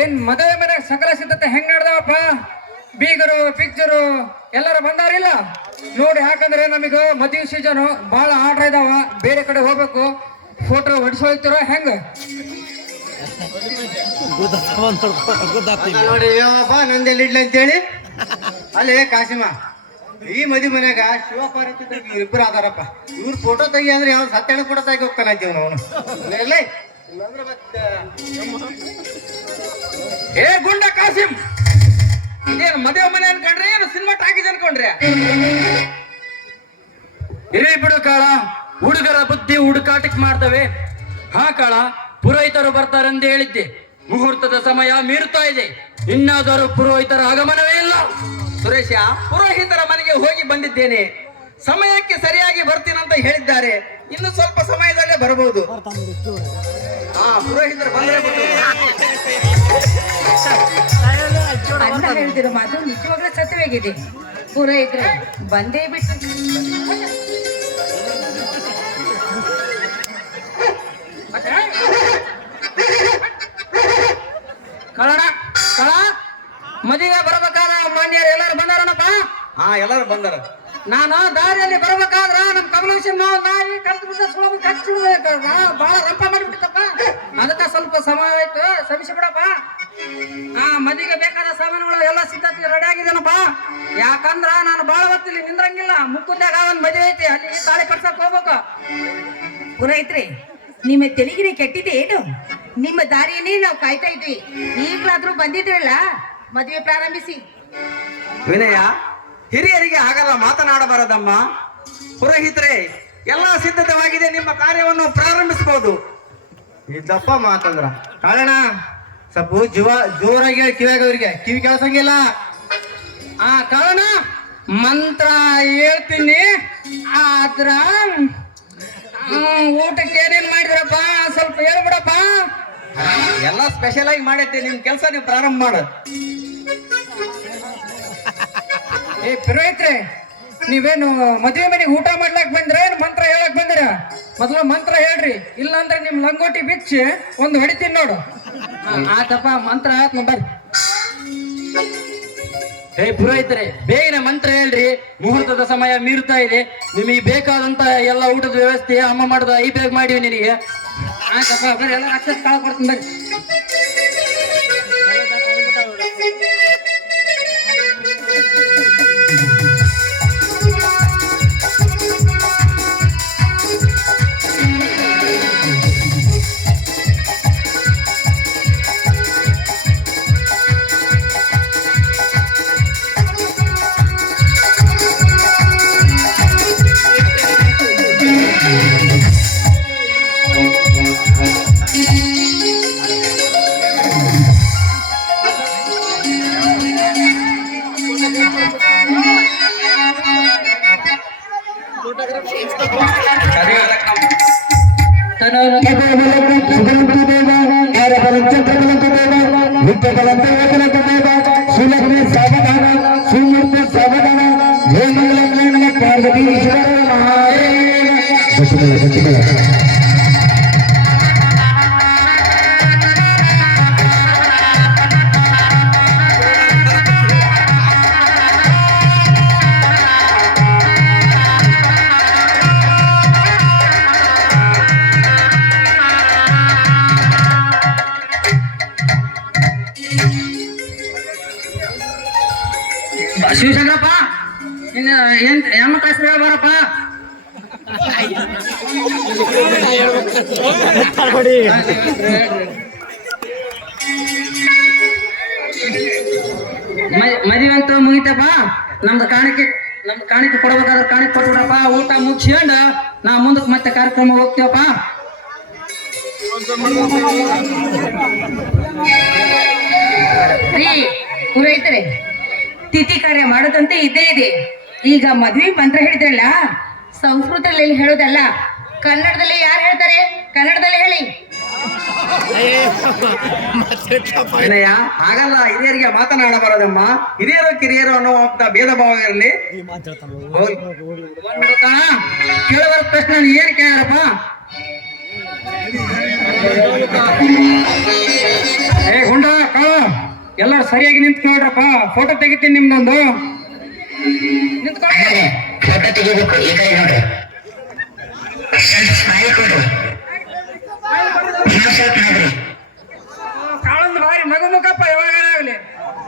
ಏನ್ ಮದುವೆ ಮನೆ ಸಕಲ ಸಿದ್ಧತೆ ಹೆಂಗ್ ನಡೆದವಪ್ಪ? ಬೀಗರು ಪಿಕ್ಚರು ಎಲ್ಲರೂ ಬಂದಾರಿಲ್ಲ ನೋಡಿ. ಯಾಕಂದ್ರೆ ನಮಗ ಮದುವೆ ಸೀಸನ್ ಬಹಳ ಆರ್ಡರ್ ಇದಾವ, ಬೇರೆ ಕಡೆ ಹೋಗ್ಬೇಕು. ಫೋಟೋ ಹೊಡಿಸೋಳ್ತಿರೋ ಹೆಂಗ ನೋಡಿ ನಂದೆಲ್ಲಿ ಇಡ್ಲಿ ಅಂತೇಳಿ ಅಲ್ಲಿ ಕಾಸಿಮ ಈ ಮದಿ ಮನ್ಯಾಗ ಶಿವ ಪಾರ್ವತಿ ಇವ್ರಿಬ್ಬರು ಆದಾರಪ್ಪ. ಇವ್ರ ಫೋಟೋ ತೆಗಿ ಅಂದ್ರೆ ಯಾವ ಸತ್ಯಣ ಫೋಟೋ ತೆಗಿ ಹೋಗ್ತಾನೆ ಅಂತೀವಿ ನಾವು. ಏ ಗುಂಡ ಕಾಸಿಂ, ಇದೇನು ಮದುವೆ ಮನೆ ಅನ್ಕೊಂಡ್ರೆ ಏನು ಸಿನಿಮಾ ಟಾಕೀಸ್ ಅನ್ಕೊಂಡ್ರೆ? ಇರೇ ಬಿಡು ಕಾಳ, ಹುಡುಗರ ಬುದ್ಧಿ ಹುಡುಕಾಟಕ್ಕೆ ಮಾಡ್ತವೆ. ಹಾ ಕಾಳ, ಪುರೋಹಿತರು ಬರ್ತಾರಂತ ಹೇಳಿದ್ದೆ. ಮುಹೂರ್ತದ ಸಮಯ ಮೀರುತ್ತಾ ಇದೆ, ಇನ್ನಾದರೂ ಪುರೋಹಿತರ ಆಗಮನವೇ ಇಲ್ಲ. ಸುರೇಶ, ಪುರೋಹಿತರ ಮನೆಗೆ ಹೋಗಿ ಬಂದಿದ್ದೇನೆ. ಸಮಯಕ್ಕೆ ಸರಿಯಾಗಿ ಬರ್ತೀನಂತ ಹೇಳಿದ್ದಾರೆ. ಇನ್ನು ಸ್ವಲ್ಪ ಸಮಯದಲ್ಲೇ ಬರಬಹುದು. ಪುರೋಹಿತರು ಬಂದರೆ ಅಣ್ಣ ಹೇಳ್ತಿರೋ ಮಾತು ನಿಜವಾಗ್ಲೂ ಸತ್ಯವಾಗಿದೆ. ಪುರೋಹಿತರು ಬಂದೇ ಬಿಟ್ಟು ಕಳಣ ಕಳ ಮದುವೆ ಬರಬೇಕಾದ ಮಾನ್ಯರು ಎಲ್ಲರೂ ಬಂದಾರನಪ್ಪ? ಎಲ್ಲರೂ ಬಂದಾರ. ನಾನು ದಾರಿಯಲ್ಲಿ ಬರಬೇಕಾದ್ರ ನಮ್ ಕಮಲೇಶನ್ ನಾಯಿ ಕಲ್ತು ಬಹಳ ರಂಪ ಮಾಡಿಬಿಟ್ಟಪ್ಪ. ಅದಕ್ಕ ಸ್ವಲ್ಪ ಸಮಯ ಆಯ್ತು, ಶ್ರಮಿಸಿ ಬಿಡಪ್ಪ. ಮದಿಗೆ ಬೇಕಾದ ಸಾಮಾನುಗಳು ಎಲ್ಲ ಸಿದ್ಧತೆ ರೆಡಿ ಆಗಿದ್ದೇನಪ್ಪ. ಯಾಕಂದ್ರ ನಾನು ಬಾಳ ಹೊತ್ತಿಲ್ಲಿ ನಿಂದ್ರಂಗಿಲ್ಲ. ಮುಕ್ಕುಂದಾಗ ಒಂದ್ ಮದುವೆ ಐತಿ, ಅಲ್ಲಿ ತಾಳಿ ಕಟ್ಸಕ್ ಹೋಗ್ಬೇಕು. ಪುರೋಹಿತ್ರೆ, ನಿಮ್ಮ ತೆಲಿಗಿರಿ ಕೆಟ್ಟಿದೆ ಏನು? ನಿಮ್ಮ ದಾರಿಯನ್ನೇ ನಾವು ಕಾಯ್ತಾ ಇದ್ವಿ. ಈಗಲಾದ್ರೂ ಬಂದಿದ್ರಲ್ಲ, ಮದುವೆ ಪ್ರಾರಂಭಿಸಿ. ವಿನಯ, ಹಿರಿಯರಿಗೆ ಆಗಲ್ಲ ಮಾತನಾಡಬಾರದಮ್ಮ. ಪುರೋಹಿತರೆ, ಎಲ್ಲ ಸಿದ್ಧತೆವಾಗಿದೆ, ನಿಮ್ಮ ಕಾರ್ಯವನ್ನು ಪ್ರಾರಂಭಿಸಬಹುದು. ಇದ್ದಪ್ಪ ಮಾತಂದ್ರ ಕಾರಣ ಸ್ವಲ್ಪ ಜೋರಾಗಿ ಹೇಳಿ ಕಿವಿಯಾಗ ಅವ್ರಿಗೆ ಕಿವಿ ಕೇಳ್ಸಂಗಿಲ್ಲ. ಕಾರಣ ಮಂತ್ರ ಹೇಳ್ತೀನಿ. ಆದ್ರ ಊಟಕ್ಕೆ ಏನೇನ್ ಮಾಡಿದ್ರಪ್ಪ ಸ್ವಲ್ಪ ಹೇಳ್ಬಿಡಪ್ಪ. ಎಲ್ಲ ಸ್ಪೆಷಲ್ ಆಗಿ ಮಾಡೈತೆ, ನಿಮ್ ಕೆಲಸ ನೀವು ಪ್ರಾರಂಭ ಮಾಡ. ಏ ಪುರೋಹಿತ್ರೆ, ನೀವೇನು ಮದುವೆ ಮನೆಗೆ ಊಟ ಮಾಡ್ಲಾಕ್ ಬಂದ್ರ ಏನ್ ಮಂತ್ರ ಹೇಳಕ್ ಬಂದಿರ? ಮೊದ್ಲು ಮಂತ್ರ ಹೇಳ್ರಿ, ಇಲ್ಲಾಂದ್ರೆ ನಿಮ್ ಲಂಗೋಟಿ ಬಿಚ್ಚಿ ಒಂದು ಹೊಡಿತೀನಿ ನೋಡು. ಆತಪ್ಪ, ಮಂತ್ರ ಆತ್ ಬರ್ರಿ. ಹೇ ಪುರೋಹಿತರೆ, ಬೇಗನೆ ಮಂತ್ರ ಹೇಳ್ರಿ, ಮುಹೂರ್ತದ ಸಮಯ ಮೀರುತ್ತಾ ಇದೆ. ನಿಮಗೆ ಬೇಕಾದಂತ ಎಲ್ಲ ಊಟದ ವ್ಯವಸ್ಥೆ ಅಮ್ಮ ಮಾಡುದ ಈ ಬೇಗ ಮಾಡಿವಿ ನಿನಗೆ. ಆತಪ್ಪ ಬರ್ರಿ, ಎಲ್ಲ ಅಕ್ಷರ ಕಾಳ ಕೊಡ್ತೀನಿ ಬರ್ರಿ. ಶಿವಶಂಕರಪ್ಪ, ಏನ್ ಕಾಸು ಬರಪ್ಪ. ಮದುವೆ ಅಂತೂ ಮುಗಿತಪ್ಪ. ನಮ್ದು ಕಾಣಿಕೆ ಕೊಡ್ಬೇಕಾದ್ರೆ ಕಾಣಿಕೆ ಕೊಟ್ಬಿಡಪ್ಪ. ಊಟ ಮುಗಿಸ್ಕೊಂಡ ನಾ ಮುಂದಕ್ಕೆ ಮತ್ತೆ ಕಾರ್ಯಕ್ರಮ ಹೋಗ್ತೀವಪ್ಪ. ಪುರೋಹಿತರೆ, ತಿಥಿ ಕಾರ್ಯ ಮಾಡೋದಂತೆ ಇದ್ದೇ ಇದೆ. ಈಗ ಮದ್ವೆ ಮಂತ್ರ ಹೇಳಿದ್ರಲ್ಲ, ಸಂಸ್ಕೃತದಲ್ಲಿ ಹೇಳೋದಲ್ಲ, ಕನ್ನಡದಲ್ಲಿ ಯಾರು ಹೇಳ್ತಾರೆ? ಕನ್ನಡದಲ್ಲಿ ಹೇಳಿ. ಹಾಗಲ್ಲ, ಹಿರಿಯರಿಗೆ ಮಾತನಾಡಬಾರದಮ್ಮ. ಹಿರಿಯರು ಕಿರಿಯರು ಅನ್ನುವಂತ ಭೇದ ಭಾವ ಇರಲಿ. ಕೇಳುವ ಪ್ರಶ್ನೆ ಏನ್ ಕೇಳಪ್ಪ? ಏ ಗುಂಡ ಕಾಳ ಎಲ್ಲರೂ ಸರಿಯಾಗಿ ನಿಂತ್ಕೊಳ್ರಪ್ಪ, ಫೋಟೋ ತೆಗಿತೀನಿ ನಿಮ್ದೊಂದು. ನಿಂತ್ಕೊಳ್ಳಿ. ಫೋಟೋ ತೆಗಿಬೇಕು. ಈ ಕೈ ನೋಡ್ರಿ, ಸ್ಮೈಲ್ ಕೊಡ್ರಿ, ಸ್ವಲ್ಪ ನೋಡ್ರಿ. ಕಾಳಂದ ಬಾರಿ ನಗು ಮುಖಪ್ಪ ಯಾವಾಗಲೇ.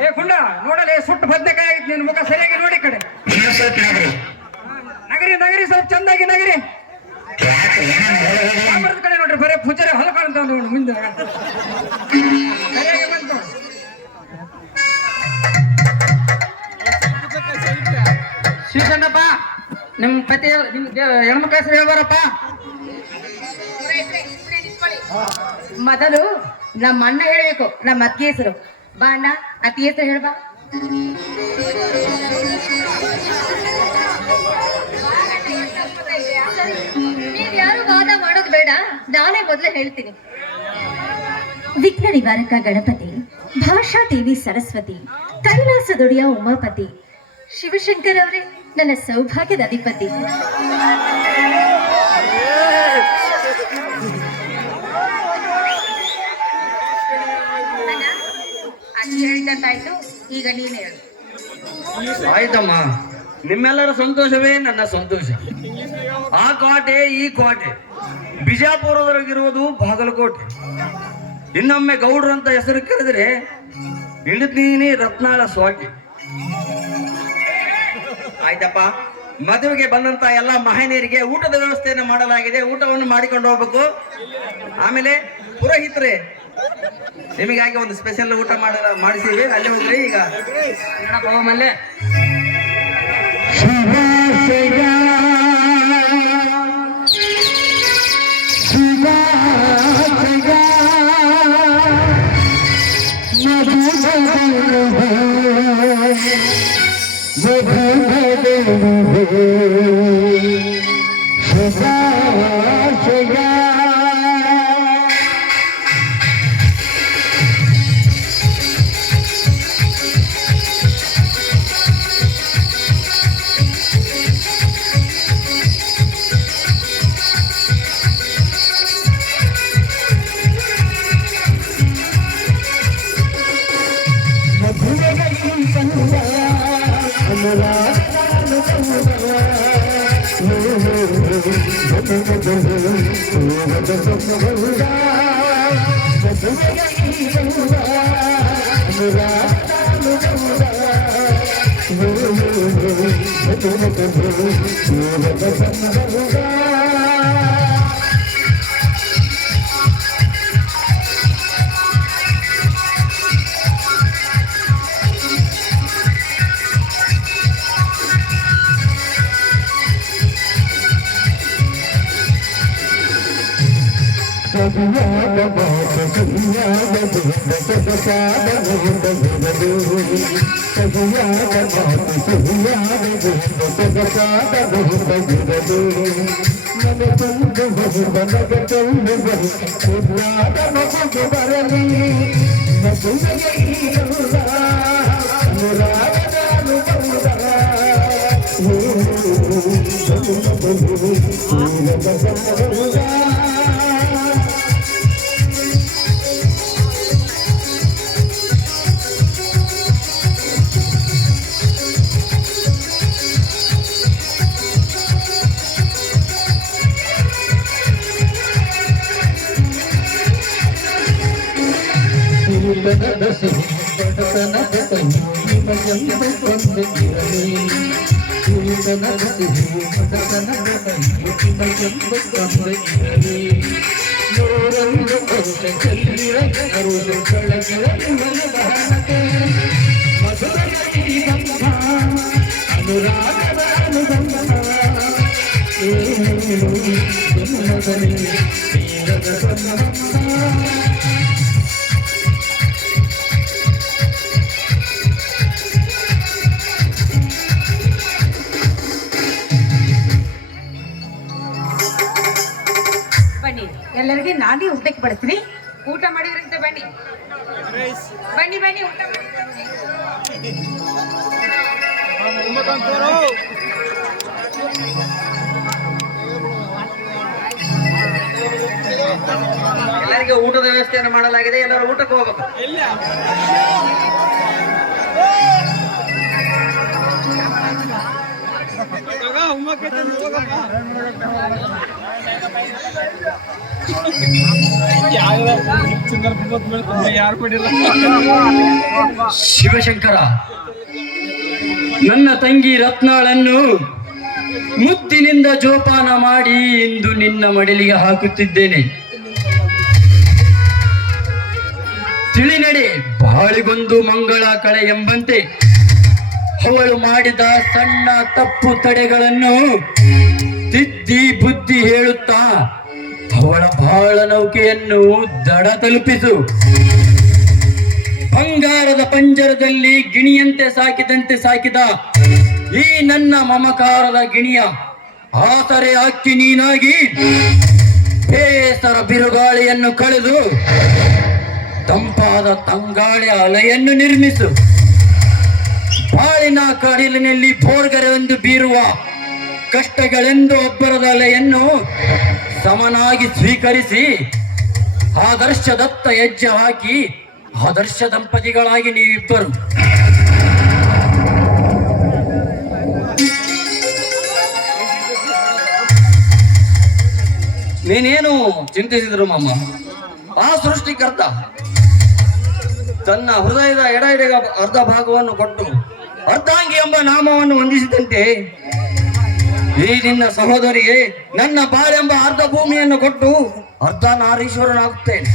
ಏ ಕುಂಡ ನೋಡಲಿ, ಸುಟ್ಟು ಬದ್ನೆಕಾಯಿ ಆಗಿತ್ತು ನಿನ್ನ ಮುಖ, ಸರಿಯಾಗಿ ನೋಡಿ ಈ ಕಡೆ. ಸ್ವಲ್ಪ ನೋಡ್ರಿ. ನಗರಿ ನಗರಿ, ಸ್ವಲ್ಪ ಚಂದಾಗಿ ನಗರಿ. ಯಾಕೆ ಮರದ ಕಡೆ ನೋಡ್ರಿ, ಬರೇ ಪೂಜಾರಿ ಹೊಲ ಕಾಣ್ತಾ ನೋಡಿ ಮುಂದೆ. ಸರಿಯಾಗಿ ಬಂತು. ಶಿವಚಂದ್ರಪ್ಪ, ನಿಮ್ ಪತಿ ನಿಮ್ ಹೆಣ್ಮಕ್ಳ ಹೆಸರು ಹೇಳ್ಬಾರಪ್ಪ. ಮೊದಲು ನಮ್ಮ ಅಣ್ಣ ಹೇಳ್ಬೇಕು, ನಮ್ಮ ಅತ್ತಿ ಹೆಸರು. ಬಾ ಅಣ್ಣ, ಅತ್ತಿ ಹೆಸರು ಹೇಳ್ಬಾ. ಯಾರು ವಾದ ಮಾಡೋದು ಬೇಡ, ನಾನೇ ಮೊದಲು ಹೇಳ್ತೀನಿ. ವಿಘ್ನ ನಿವಾರಕ ಗಣಪತಿ, ಭಾಷಾ ದೇವಿ ಸರಸ್ವತಿ, ಕೈಲಾಸದೊಡೆಯ ಉಮಾಪತಿ, ಶಿವಶಂಕರ್ ಅವರೇ ನನ್ನ ಸೌಭಾಗ್ಯದ ಅಧಿಪತಿ. ಅಜ್ಜಿ ಹೇಳಿದಂತಾಯ್ತು, ಈಗ ನೀನ್ ಹೇಳು. ಆಯ್ತಮ್ಮ, ನಿಮ್ಮೆಲ್ಲರ ಸಂತೋಷವೇ ನನ್ನ ಸಂತೋಷ. ಆ ಕೋಟೆ ಈ ಕೋಟೆ ಬಿಜಾಪುರದೊಳಗಿರುವುದು ಬಾಗಲಕೋಟೆ. ಇನ್ನೊಮ್ಮೆ ಗೌಡ್ರು ಅಂತ ಹೆಸರು ಕರೆದ್ರೆ ಇಳಿತೀನಿ ರತ್ನಾಳ ಸ್ವಾಟಿ. ಆಯ್ತಪ್ಪ, ಮದುವೆಗೆ ಬಂದಂತ ಎಲ್ಲ ಮಹಿಳೆಯರಿಗೆ ಊಟದ ವ್ಯವಸ್ಥೆಯನ್ನು ಮಾಡಲಾಗಿದೆ. ಊಟವನ್ನು ಮಾಡಿಕೊಂಡು ಹೋಗ್ಬೇಕು. ಆಮೇಲೆ ಪುರೋಹಿತರೆ, ನಿಮಗಾಗಿ ಒಂದು ಸ್ಪೆಷಲ್ ಊಟ ಮಾಡಿಸಿವಿ, ಅಲ್ಲಿ ಹೋಗ್ರಿ. ಈಗ ಮಲ್ಲೆ ಬನ್ನಿ, ಎಲ್ಲರಿಗೆ ನಾನೇ ಊಟಕ್ಕೆ ಬಡಿಸ್ತೀನಿ. ಊಟ ಮಾಡಿದ್ರಂತೆ, ಬನ್ನಿ ಬನ್ನಿ ಬನ್ನಿ, ಊಟ ಮಾಡಿ. ಎಲ್ಲರಿಗೆ ಊಟದ ವ್ಯವಸ್ಥೆಯನ್ನು ಮಾಡಲಾಗಿದೆ, ಎಲ್ಲರೂ ಊಟಕ್ಕೆ ಹೋಗ್ಬೇಕು. ಶಿವಶಂಕರ, ನನ್ನ ತಂಗಿ ರತ್ನಾಳನ್ನು ಮುತ್ತಿನಿಂದ ಜೋಪಾನ ಮಾಡಿ ಇಂದು ನಿನ್ನ ಮಡಿಲಿಗೆ ಹಾಕುತ್ತಿದ್ದೇನೆ. ತಿಳಿನಡೆ ಬಾಳಿಗೊಂದು ಮಂಗಳ ಕಳೆ ಎಂಬಂತೆ ಅವಳು ಮಾಡಿದ ಸಣ್ಣ ತಪ್ಪು ತಡೆಗಳನ್ನು ತಿದ್ದಿ ಬುದ್ಧಿ ಹೇಳುತ್ತಾ ಅವಳ ಬಾಳ ನೌಕೆಯನ್ನು ದಡ ತಲುಪಿಸು. ಬಂಗಾರದ ಪಂಜರದಲ್ಲಿ ಗಿಣಿಯಂತೆ ಸಾಕಿದ ಈ ನನ್ನ ಮಮಕಾರದ ಗಿಣಿಯ ಆಸರೆ ಅಕ್ಕಿ ನೀನಾಗಿ ಬೇಸರ ಬಿರುಗಾಳಿಯನ್ನು ಕಳೆದು ತಂಪಾದ ತಂಗಾಳಿ ಅಲೆಯನ್ನು ನಿರ್ಮಿಸು. ಬಾಳಿನ ಕಡಲಿನಲ್ಲಿ ಭೋರ್ಗರೆಂದು ಬೀರುವ ಕಷ್ಟಗಳೆಂದು ಒಬ್ಬರದ ಅಲೆಯನ್ನು ಸಮನಾಗಿ ಸ್ವೀಕರಿಸಿ ಆದರ್ಶದತ್ತ ಹೆಜ್ಜೆ ಹಾಕಿ ಆದರ್ಶ ದಂಪತಿಗಳಾಗಿ ನೀವಿಬ್ಬರು. ನೀನೇನು ಚಿಂತಿಸಿದ್ರು ಮಾಮ? ಆ ಸೃಷ್ಟಿಕರ್ತ ತನ್ನ ಹೃದಯದ ಎಡೆಗೆ ಅರ್ಧ ಭಾಗವನ್ನು ಕೊಟ್ಟು ಅರ್ಧಾಂಗಿ ಎಂಬ ನಾಮವನ್ನು ಹೊಂದಿಸಿದಂತೆ ಈ ನಿನ್ನ ಸಹೋದರಿಗೆ ನನ್ನ ಬಾಳೆಂಬ ಅರ್ಧ ಭೂಮಿಯನ್ನು ಕೊಟ್ಟು ಅರ್ಧ ನಾರೀಶ್ವರನಾಗುತ್ತೇನೆ.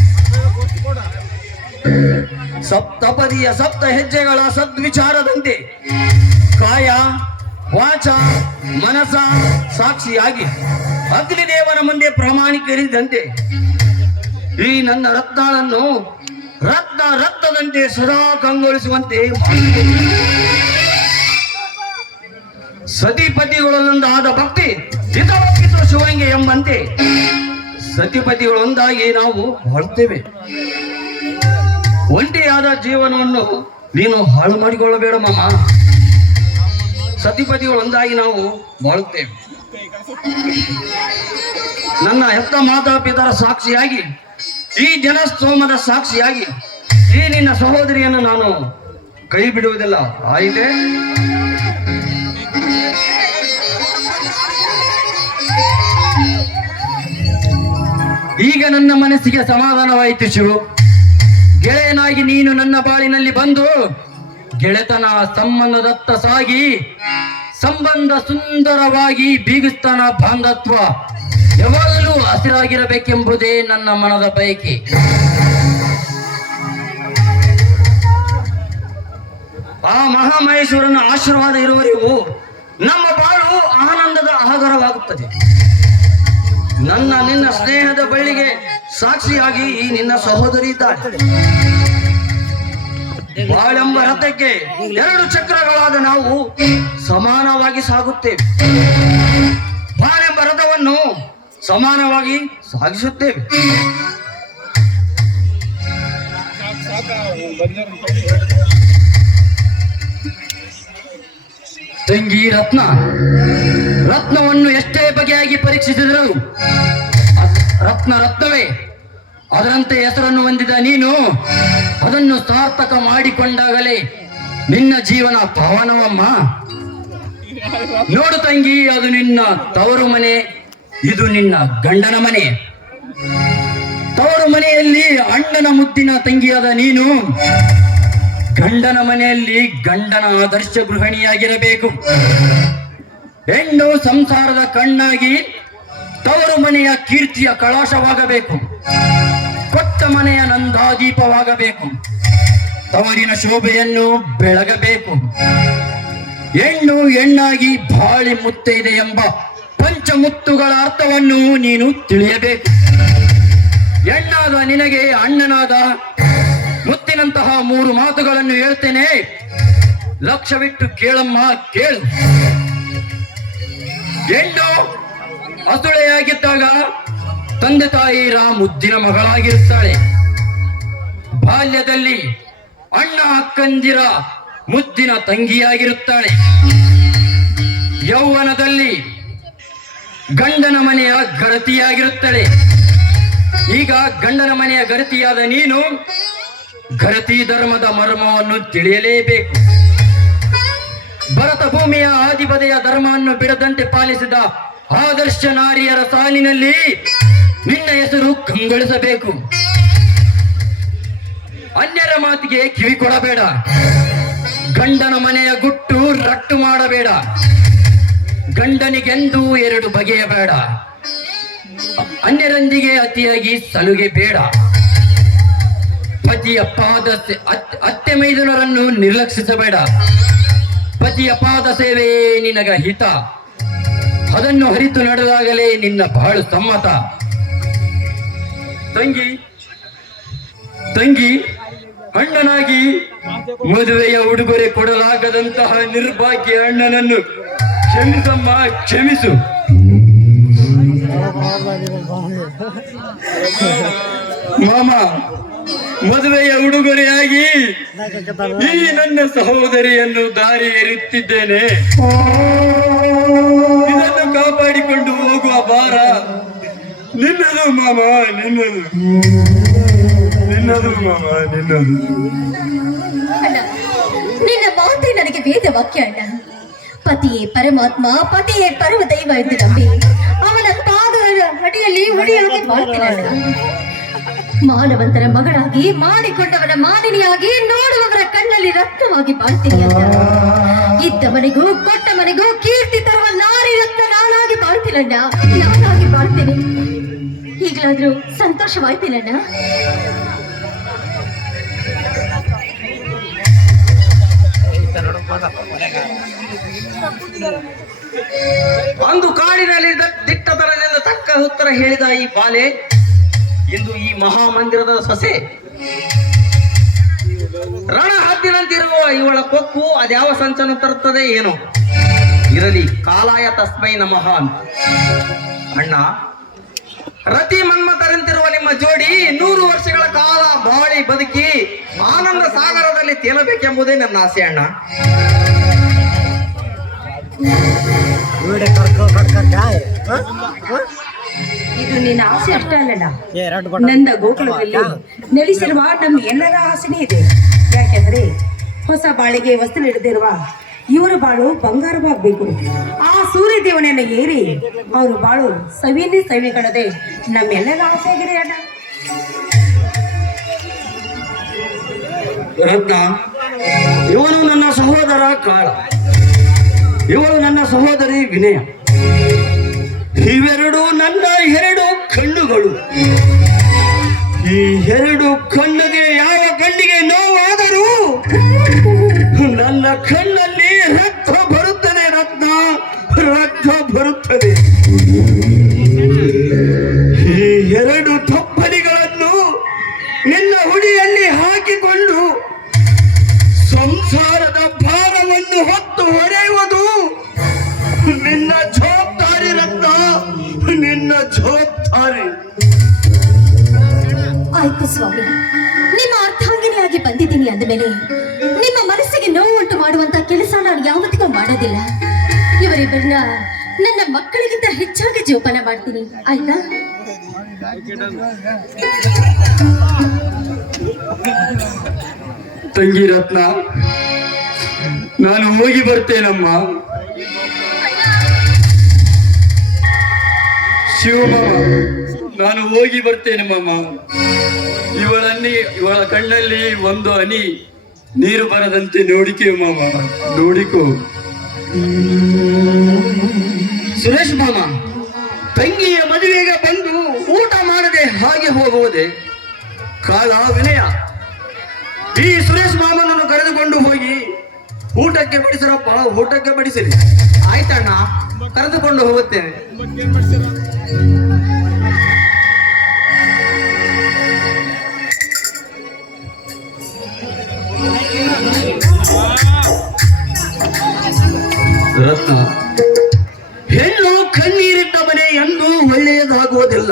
ಸಪ್ತಪದಿಯ ಸಪ್ತ ಹೆಜ್ಜೆಗಳ ಸದ್ವಿಚಾರದಂತೆ ಕಾಯ ವಾಚ ಮನಸ ಸಾಕ್ಷಿಯಾಗಿ ಅಗ್ನಿದೇವನ ಮುಂದೆ ಪ್ರಾಮಾಣಿಕರಿದ್ದಂತೆ ಈ ನನ್ನ ರತ್ನಾಳನ್ನು ರಕ್ತದಂತೆ ಸದಾ ಕಂಗೊಳಿಸುವಂತೆ ಸತಿಪತಿಗಳೊಂದಾದ ಭಕ್ತಿ ಹಿತವಕ್ಕಿತು ಶಿವಂಗೆ ಎಂಬಂತೆ ಸತಿಪತಿಗಳೊಂದಾಗಿ ನಾವು ಬಾಳುತ್ತೇವೆ. ಒಂಟಿಯಾದ ಜೀವನವನ್ನು ನೀನು ಹಾಳು ಮಾಡಿಕೊಳ್ಳಬೇಡ ಮಾಮ. ಸತಿಪತಿಗಳೊಂದಾಗಿ ನಾವು ಬಾಳುತ್ತೇವೆ. ನನ್ನ ಹೆತ್ತ ಮಾತಾಪಿತರ ಸಾಕ್ಷಿಯಾಗಿ ಈ ಜನಸ್ತೋಮದ ಸಾಕ್ಷಿಯಾಗಿ ಈ ನಿನ್ನ ಸಹೋದರಿಯನ್ನು ನಾನು ಕೈ ಬಿಡುವುದಿಲ್ಲ. ಆಯಿತೆ? ಈಗ ನನ್ನ ಮನಸ್ಸಿಗೆ ಸಮಾಧಾನವಾಯಿತು ಶಿವು. ಗೆಳೆಯನಾಗಿ ನೀನು ನನ್ನ ಬಾಳಿನಲ್ಲಿ ಬಂದು ಗೆಳೆತನ ಸಂಬಂಧದತ್ತ ಸಾಗಿ ಸಂಬಂಧ ಸುಂದರವಾಗಿ ಬೀಗಿಸ್ತಾನ ಬಾಂಧತ್ವ ಯಾವಾಗಲೂ ಹಸಿರಾಗಿರಬೇಕೆಂಬುದೇ ನನ್ನ ಮನದ ಬಯಕೆ. ಆ ಮಹಾಮಹೇಶ್ವರನ ಆಶೀರ್ವಾದ ಇರುವವರೆಗೂ ನಮ್ಮ ಬಾಳು ಆನಂದದ ಆಗರವಾಗುತ್ತದೆ. ನಿನ್ನ ಸ್ನೇಹದ ಬಳ್ಳಿಗೆ ಸಾಕ್ಷಿಯಾಗಿ ಈ ನಿನ್ನ ಸಹೋದರಿ ಇದ್ದಾಳೆ. ಬಾಳೆಂಬ ರಥಕ್ಕೆ ಎರಡು ಚಕ್ರಗಳಾದ ನಾವು ಸಮಾನವಾಗಿ ಸಾಗುತ್ತೇವೆ. ಬಾಳೆಂಬ ರಥವನ್ನು ಸಮಾನವಾಗಿ ಸಾಗಿಸುತ್ತೇವೆ. ತಂಗಿ ರತ್ನವನ್ನು ಎಷ್ಟೇ ಬಗೆಯಾಗಿ ಪರೀಕ್ಷಿಸಿದರು ರತ್ನವೇ. ಅದರಂತೆ ಹೆಸರನ್ನು ಹೊಂದಿದ ನೀನು ಅದನ್ನು ಸಾರ್ಥಕ ಮಾಡಿಕೊಂಡಾಗಲೇ ನಿನ್ನ ಜೀವನ ಪಾವನವಮ್ಮ. ನೋಡು ತಂಗಿ, ಅದು ನಿನ್ನ ತವರು ಮನೆ, ಇದು ನಿನ್ನ ಗಂಡನ ಮನೆ. ತವರು ಮನೆಯಲ್ಲಿ ಅಣ್ಣನ ಮುದ್ದಿನ ತಂಗಿಯಾದ ನೀನು ಗಂಡನ ಮನೆಯಲ್ಲಿ ಗಂಡನ ಆದರ್ಶ ಗೃಹಿಣಿಯಾಗಿರಬೇಕು. ಹೆಣ್ಣು ಸಂಸಾರದ ಕಣ್ಣಾಗಿ ತವರು ಮನೆಯ ಕೀರ್ತಿಯ ಕಳಾಶವಾಗಬೇಕು. ಕೊಟ್ಟ ಮನೆಯ ನಂದಾದೀಪವಾಗಬೇಕು. ತವರಿನ ಶೋಭೆಯನ್ನು ಬೆಳಗಬೇಕು. ಹೆಣ್ಣು ಹೆಣ್ಣಾಗಿ ಬಾಳಿ ಮುತ್ತೈದೆ ಎಂಬ ಪಂಚಮುತ್ತುಗಳ ಅರ್ಥವನ್ನು ನೀನು ತಿಳಿಯಬೇಕು. ಹೆಣ್ಣಾದ ನಿನಗೆ ಅಣ್ಣನಾದ ಮುತ್ತಿನಂತಹ 3 ಮಾತುಗಳನ್ನು ಹೇಳ್ತೇನೆ, ಲಕ್ಷವಿಟ್ಟು ಕೇಳಮ್ಮ, ಕೇಳು. ಹೆಣ್ಣು ಹಸುಳೆಯಾಗಿದ್ದಾಗ ತಂದೆ ತಾಯಿರ ಮುದ್ದಿನ ಮಗಳಾಗಿರುತ್ತಾಳೆ. ಬಾಲ್ಯದಲ್ಲಿ ಅಣ್ಣ ಅಕ್ಕಂದಿರ ಮುದ್ದಿನ ತಂಗಿಯಾಗಿರುತ್ತಾಳೆ. ಯೌವನದಲ್ಲಿ ಗಂಡನ ಮನೆಯ ಗರತಿಯಾಗಿರುತ್ತಾಳೆ. ಈಗ ಗಂಡನ ಮನೆಯ ಗರತಿಯಾದ ನೀನು ಗರತಿ ಧರ್ಮದ ಮರ್ಮವನ್ನು ತಿಳಿಯಲೇಬೇಕು. ಭರತ ಭೂಮಿಯ ಆದಿಪದೆಯ ಧರ್ಮವನ್ನು ಬಿಡದಂತೆ ಪಾಲಿಸಿದ ಆದರ್ಶ ನಾರಿಯರ ಸಾಲಿನಲ್ಲಿ ನಿನ್ನ ಹೆಸರು ಕಂಗೊಳಿಸಬೇಕು. ಅನ್ಯರ ಮಾತಿಗೆ ಕಿವಿ ಕೊಡಬೇಡ. ಗಂಡನ ಮನೆಯ ಗುಟ್ಟು ರಟ್ಟು ಮಾಡಬೇಡ. ಗಂಡನಿಗೆಂದೂ ಎರಡು ಬಗೆಯಬೇಡ. ಅನ್ಯರೊಂದಿಗೆ ಅತಿಯಾಗಿ ಸಲುಗೆ ಬೇಡ. ಪತಿಯ ಪಾದ ಅತ್ತೆ ಮೈದುನರನ್ನು ನಿರ್ಲಕ್ಷಿಸಬೇಡ. ಪತಿಯ ಪಾದ ಸೇವೆಯೇ ನಿನಗ ಹಿತ. ಅದನ್ನು ಹರಿತು ನಡೆದಾಗಲೇ ನಿನ್ನ ಬಾಳು ಸಮ್ಮತ. ತಂಗಿ ಅಣ್ಣನಾಗಿ ಮದುವೆಯ ಉಡುಗೊರೆ ಕೊಡಲಾಗದಂತಹ ನಿರ್ಭಾಗ್ಯ ಅಣ್ಣನನ್ನು ಕ್ಷಮಿಸಮ್ಮ, ಕ್ಷಮಿಸು. ಮಾಮ, ಮದುವೆಯ ಉಡುಗೊರೆಯಾಗಿ ಈ ನನ್ನ ಸಹೋದರಿಯನ್ನು ದಾರಿ ಎರುತ್ತಿದ್ದೇನೆ. ಇದನ್ನು ಕಾಪಾಡಿಕೊಂಡು ಹೋಗುವ ಭಾರ ನಿನ್ನದು ಮಾಮ, ನಿನ್ನದು ಮಾಮ, ನಿನ್ನದು. ಅಣ್ಣ, ನಿನ್ನ ಮಾತೇ ನನಗೆ ವೇದ ವಾಕ್ಯ ಅಣ್ಣ. ಪತಿಯೇ ಪರಮಾತ್ಮ, ಪತಿಯೇ ಪರಮ ದೈವ ಎಂದು ನಂಬಿ ಅವನ ಪಾದದ ಅಡಿಯಲ್ಲಿ ಒಡಿಯಾಗಿ ಬಾಳ್ತೀನಣ್ಣ. ಮಾನವಂತರ ಮಗಳಾಗಿ, ಮಾಡಿಕೊಂಡವನ ಮಾನಿನಿಯಾಗಿ, ನೋಡುವವರ ಕಣ್ಣಲ್ಲಿ ರಕ್ತವಾಗಿ ಬಾಳ್ತೀನಿ ಅಂತ. ಇದ್ದ ಮನೆಗೂ ಕೊಟ್ಟ ಮನೆಗೂ ಕೀರ್ತಿ ತರುವ ನಾರಿ ರಕ್ತ ನಾನಾಗಿ ಬಾಳ್ತೀನಣ್ಣ, ನಾನಾಗಿ ಬಾಳ್ತೀನಿ. ಈಗಲಾದ್ರೂ ಸಂತೋಷವಾಯ್ತಿನಣ್ಣ. ಒಂದು ಕಾಡಿನಲ್ಲಿ ದಿಟ್ಟತನದಿಂದ ತಕ್ಕ ಉತ್ತರ ಹೇಳಿದ ಈ ಬಾಲೆ ಇಂದು ಈ ಮಹಾಮಂದಿರದ ಸೊಸೆ. ರಣಹದ್ದಿನಂತಿರುವ ಇವಳ ಕೊಕ್ಕು ಅದ್ಯಾವ ಸಂಚನ ತರುತ್ತದೆ ಏನೋ. ಇರಲಿ, ಕಾಲಾಯ ತಸ್ಮೈ ನಮಃ. ಅಣ್ಣ, ರತಿ ಮನ್ಮಥರಂತಿರುವ ನಿಮ್ಮ ಜೋಡಿ 100 ವರ್ಷಗಳ ಕಾಲ ಬಾಳಿ ಬದುಕಿ ಆನಂದ ಸಾಗರದಲ್ಲಿ ತೇಲಬೇಕೆಂಬುದೇ ನನ್ನ ಆಸೆ ಅಣ್ಣ. ಇದು ನಿನ್ನ ಆಸೆ ಅಷ್ಟೇ ಅಲ್ಲಣ್ಣ, ನಂದ ಗೋಕುಲದಲ್ಲಿ ನೆಲೆಸಿರುವ ನಮ್ಮ ಎಲ್ಲರ ಆಸೆನೇ ಇದೆ. ಯಾಕೆಂದ್ರೆ ಹೊಸ ಬಾಳಿಗೆ ವಸ್ತು ಹಿಡಿದಿರುವ ಇವರ ಬಾಳು ಬಂಗಾರವಾಗಬೇಕು. ಆ ಸೂರ್ಯ ದೇವನನ್ನ ಏರಿ ಅವರು ಬಾಳು ಸವಿನೇ ಸವಿ ಕಣದೆ ನಮ್ಮೆಲ್ಲರ ಆಸೆ ಆಗಿದೆ ಅಣ್ಣ. ರತ್ನ, ಇವನು ನನ್ನ ಸಹೋದರ ಕಾಳ, ಇವಳು ನನ್ನ ಸಹೋದರಿ ವಿನಯ. ಇವೆರಡು ನನ್ನ 2 ಕಣ್ಣುಗಳು. ಈ 2 ಕಣ್ಣಿಗೆ ಯಾವ ಕಣ್ಣಿಗೆ ನೋವಾದರೂ ನನ್ನ ಕಣ್ಣಲ್ಲಿ ರಕ್ತ ಬರುತ್ತದೆ ರತ್ನ, ರಕ್ತ ಬರುತ್ತದೆ. ಈ 2 ತಪ್ಪಲಿಗಳನ್ನು ನಿನ್ನ ಹುಡಿಯಲ್ಲಿ ಹಾಕಿಕೊಂಡು ಸಂಸಾರದ ಭಾರವನ್ನು ಹೊತ್ತು ಹೊರೆಯುವುದು ನಿನ್ನ ಜವಾಬ್ದಾರಿ ರತ್ನ, ನಿನ್ನ ಜವಾಬ್ದಾರಿ. ಆಯ್ತು ಸ್ವಾಮಿ, ನಿಮ್ಮ ಅರ್ಥಾಂಗಿನಿಯಾಗಿ ಬಂದಿದ್ದೀನಿ ಅಂದಮೇಲೆ ನಿಮ್ಮ ಮನಸ್ಸಿಗೆ ನೋವು ಉಂಟು ಮಾಡುವಂತ ಕೆಲಸ ನಾನು ಯಾವತ್ತಿಗೂ ಮಾಡೋದಿಲ್ಲ. ಇವರಿಬ್ಬರನ್ನ ನನ್ನ ಮಕ್ಕಳಿಗಿಂತ ಹೆಚ್ಚಾಗಿ ಜೋಪಾನ ಮಾಡ್ತೀನಿ, ಆಯ್ತಾ? ತಂಗಿ ರತ್ನ, ನಾನು ಹೋಗಿ ಬರ್ತೇನಮ್ಮ. ಶಿವಮಾಮ, ನಾನು ಹೋಗಿ ಬರ್ತೇನೆ ಮಾಮ. ಇವಳ ಕಣ್ಣಲ್ಲಿ ಒಂದು ಹನಿ ನೀರು ಬರದಂತೆ ನೋಡಿಕೋ ಮಾಮ, ನೋಡಿಕೋ. ಸುರೇಶ್ ಮಾಮ, ತಂಗಿಯ ಮದುವೆಗೆ ಬಂದು ಊಟ ಮಾಡದೆ ಹಾಗೆ ಹೋಗುವುದೇ? ಕಾಳ ವಿನಯ, ಈ ಸುರೇಶ್ ಮಾಮನನ್ನು ಕರೆದುಕೊಂಡು ಹೋಗಿ ಊಟಕ್ಕೆ ಬಡಿಸರಪ್ಪ, ಊಟಕ್ಕೆ ಬಡಿಸಲಿ. ಆಯ್ತಣ್ಣ, ಕರೆದುಕೊಂಡು ಹೋಗುತ್ತೇನೆ. ರತ್ನ, ಹೆಣ್ಣು ಕಣ್ಣೀರಿಟ್ಟ ಮನೆ ಎಂದು ಒಳ್ಳೆಯದಾಗುವುದಿಲ್ಲ.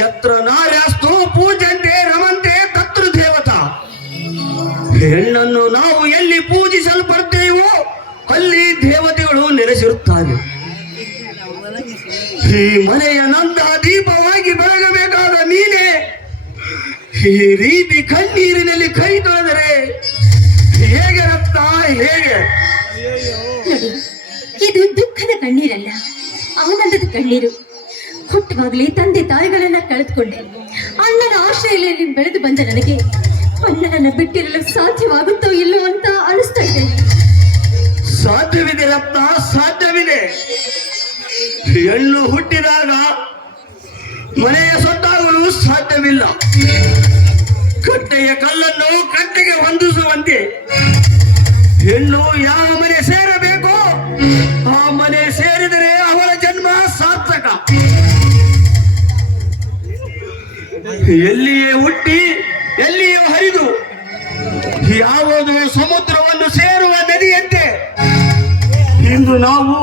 ಯತ್ರ ನಾರ್ಯಾಸ್ತೋ ಪೂಜಂತೆ ರಮಂತೆ ತತ್ರ ದೇವತಾ. ಹೆಣ್ಣನ್ನು ನಾವು ಎಲ್ಲಿ ಪೂಜಿಸಲ್ಪಡ್ತೇವೋ ಅಲ್ಲಿ ದೇವತೆಗಳು ನೆಲೆಸಿರುತ್ತಾರೆ. ಈ ಮನೆಯ ನಂದ ದೀಪವಾಗಿ ಬೆಳಗಬೇಕಾದ ಈ ರೀತಿ ಕಣ್ಣೀರಿನಲ್ಲಿ ಕೈ ತೊಳೆದರೆ ಹೇಗೆ ರಕ್ತ ಹೇಗೆ? ನೋಡಿ, ಇದು ದುಃಖದ ಕಣ್ಣೀರಲ್ಲ, ಆನಂದದ ಕಣ್ಣೀರು. ಹುಟ್ಟುವಾಗಲೇ ತಂದೆ ತಾಯಿಗಳನ್ನ ಕಳೆದುಕೊಂಡೆ. ಅಣ್ಣನ ಆಶ್ರಯದಲ್ಲಿ ಬೆಳೆದು ಬಂದ ನನಗೆ ಅಣ್ಣನನ್ನ ಬಿಟ್ಟಿರಲು ಸಾಧ್ಯವಾಗುತ್ತೋ ಇಲ್ಲೋ ಅಂತ ಅನಿಸ್ತಾ ಇದೆ. ಸಾಧ್ಯವಿದೆ ರಕ್ತ, ಸಾಧ್ಯವಿದೆ. ಹೆಣ್ಣು ಹುಟ್ಟಿದಾಗ ಮನೆಯ ಸೊತ್ತಾಗಲು ಸಾಧ್ಯವಿಲ್ಲ. ಕಟ್ಟೆಯ ಕಲ್ಲನ್ನು ಕಟ್ಟೆಗೆ ಹೊಂದಿಸುವಂತೆ ಹೆಣ್ಣು ಯಾವ ಮನೆ ಸೇರಬೇಕೋ ಆ ಮನೆ ಸೇರಿದರೆ ಅವಳ ಜನ್ಮ ಸಾರ್ಥಕ. ಎಲ್ಲಿಯೇ ಹುಟ್ಟಿ ಎಲ್ಲಿಯೇ ಹರಿದು ಯಾವುದೋ ಸಮುದ್ರವನ್ನು ಸೇರುವ ನದಿಯಂತೆ ಇಂದು ನಾವು